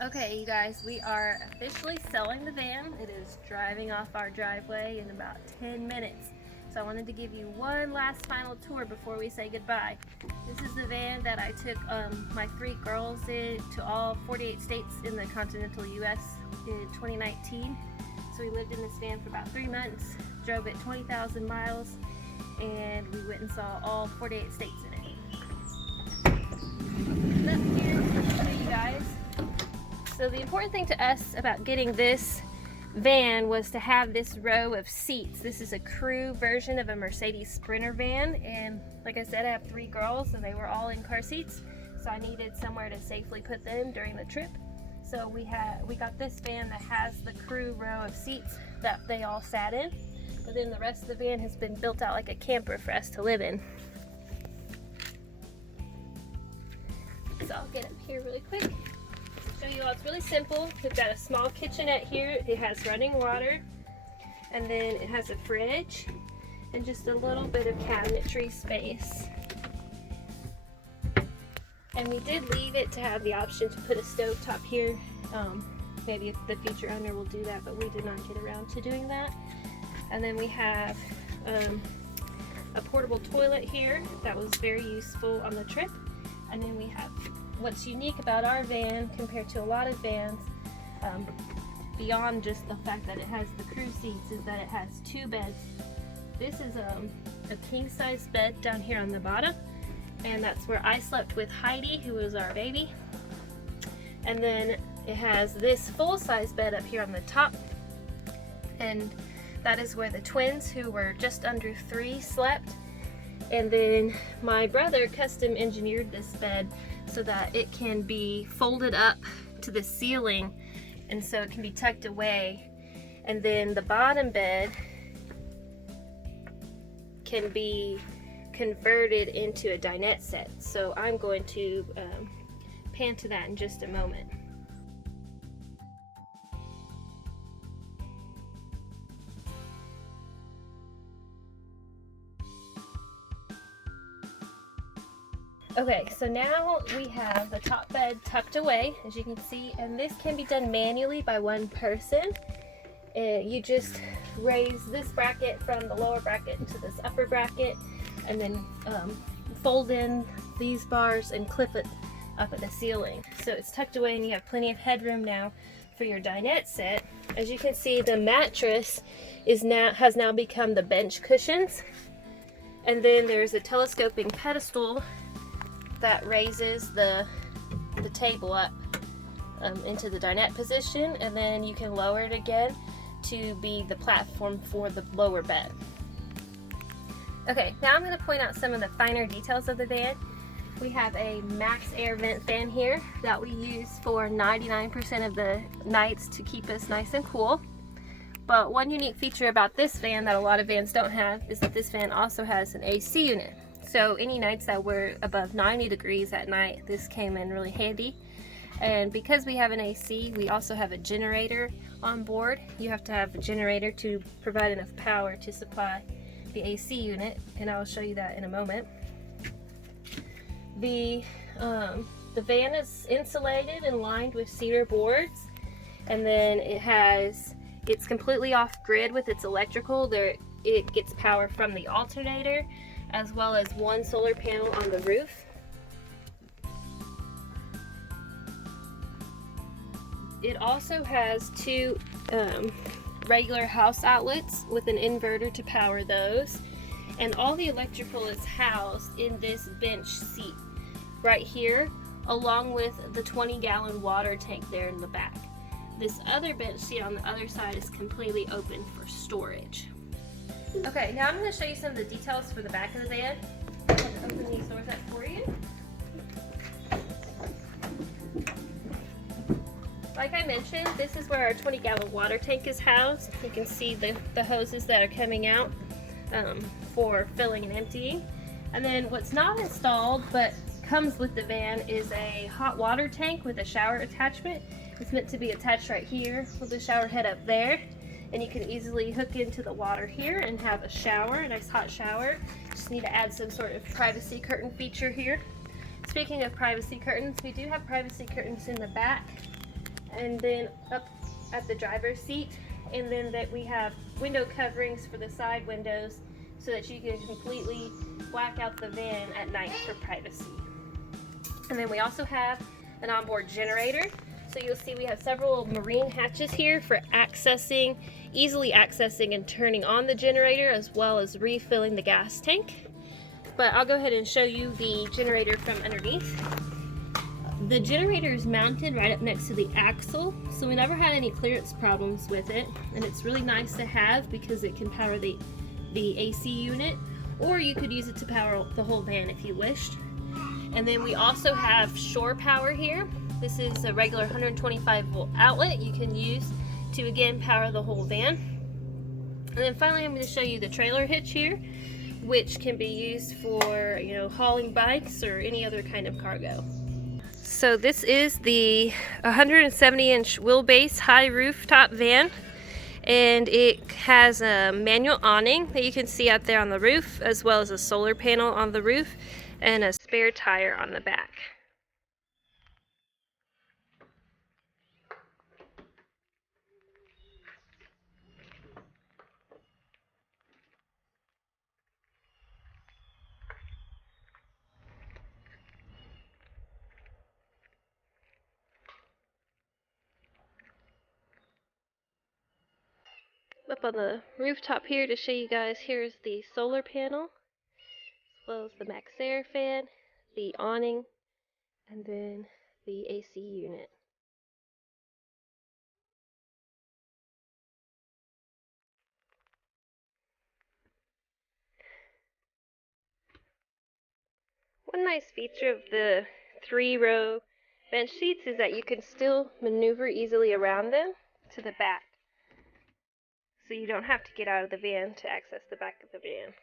Okay, you guys, we are officially selling the van. It is driving off our driveway in about 10 minutes. So I wanted to give you one last final tour before we say goodbye. This is the van that I took my 3 girls in to all 48 states in the continental US in 2019. So we lived in this van for about 3 months, drove it 20,000 miles, and we went and saw all 48 states in it. Up here, let me show you guys. So the important thing to us about getting this van was to have this row of seats. This is a crew version of a Mercedes Sprinter van, and like I said, I have 3 girls and they were all in car seats, so I needed somewhere to safely put them during the trip. So we got this van that has the crew row of seats that they all sat in, but then the rest of the van has been built out like a camper for us to live in. So I'll get up here really quick. Show you all. It's really simple. We've got a small kitchenette here. It has running water, and then it has a fridge and just a little bit of cabinetry space. And we did leave it to have the option to put a stovetop here. Maybe the future owner will do that, but we did not get around to doing that. And then we have a portable toilet here that was very useful on the trip. And then we have what's unique about our van compared to a lot of vans, beyond just the fact that it has the crew seats, is that it has 2 beds. This is a king size bed down here on the bottom, and that's where I slept with Heidi, who was our baby. And then it has this full size bed up here on the top, and that is where the twins, who were just under 3, slept. And then my brother custom engineered this bed so that it can be folded up to the ceiling, and so it can be tucked away. And then the bottom bed can be converted into a dinette set. So I'm going to pan to that in just a moment. Okay, so now we have the top bed tucked away, as you can see, and this can be done manually by one person. You just raise this bracket from the lower bracket into this upper bracket, and then fold in these bars and clip it up at the ceiling. So it's tucked away, and you have plenty of headroom now for your dinette set. As you can see, the mattress has now become the bench cushions, and then there's a telescoping pedestal that raises the table up into the dinette position, and then you can lower it again to be the platform for the lower bed. Okay, now I'm going to point out some of the finer details of the van. We have a max air vent fan here that we use for 99% of the nights to keep us nice and cool. But one unique feature about this van that a lot of vans don't have is that this van also has an AC unit. So any nights that were above 90 degrees at night, this came in really handy. And because we have an AC, we also have a generator on board. You have to have a generator to provide enough power to supply the AC unit, and I'll show you that in a moment. The van is insulated and lined with cedar boards, and then it's completely off grid with its electrical. It gets power from the alternator, as well as 1 solar panel on the roof. It also has 2 regular house outlets with an inverter to power those, and all the electrical is housed in this bench seat right here, along with the 20-gallon water tank there in the back. This other bench seat on the other side is completely open for storage. Okay, now I'm going to show you some of the details for the back of the van. I'm going to open these doors up for you. Like I mentioned, this is where our 20-gallon water tank is housed. You can see the hoses that are coming out for filling and emptying. And then what's not installed but comes with the van is a hot water tank with a shower attachment. It's meant to be attached right here with the shower head up there. And you can easily hook into the water here and have a shower, a nice hot shower. Just need to add some sort of privacy curtain feature here. Speaking of privacy curtains, we do have privacy curtains in the back and then up at the driver's seat, and then that we have window coverings for the side windows so that you can completely black out the van at night for privacy. And then we also have an onboard generator. So you'll see we have several marine hatches here for easily accessing and turning on the generator, as well as refilling the gas tank. But I'll go ahead and show you the generator from underneath. The generator is mounted right up next to the axle, so we never had any clearance problems with it, and it's really nice to have because it can power the AC unit, or you could use it to power the whole van if you wished. And then we also have shore power here. This is a regular 125 volt outlet you can use to again power the whole van. And then finally I'm going to show you the trailer hitch here, which can be used for, you know, hauling bikes or any other kind of cargo. So this is the 170-inch wheelbase high rooftop van, and it has a manual awning that you can see out there on the roof, as well as a solar panel on the roof and a spare tire on the back. Up on the rooftop here to show you guys, here's the solar panel, as well as the max air fan, the awning, and then the AC unit. One nice feature of the 3-row bench seats is that you can still maneuver easily around them to the back. So you don't have to get out of the van to access the back of the van.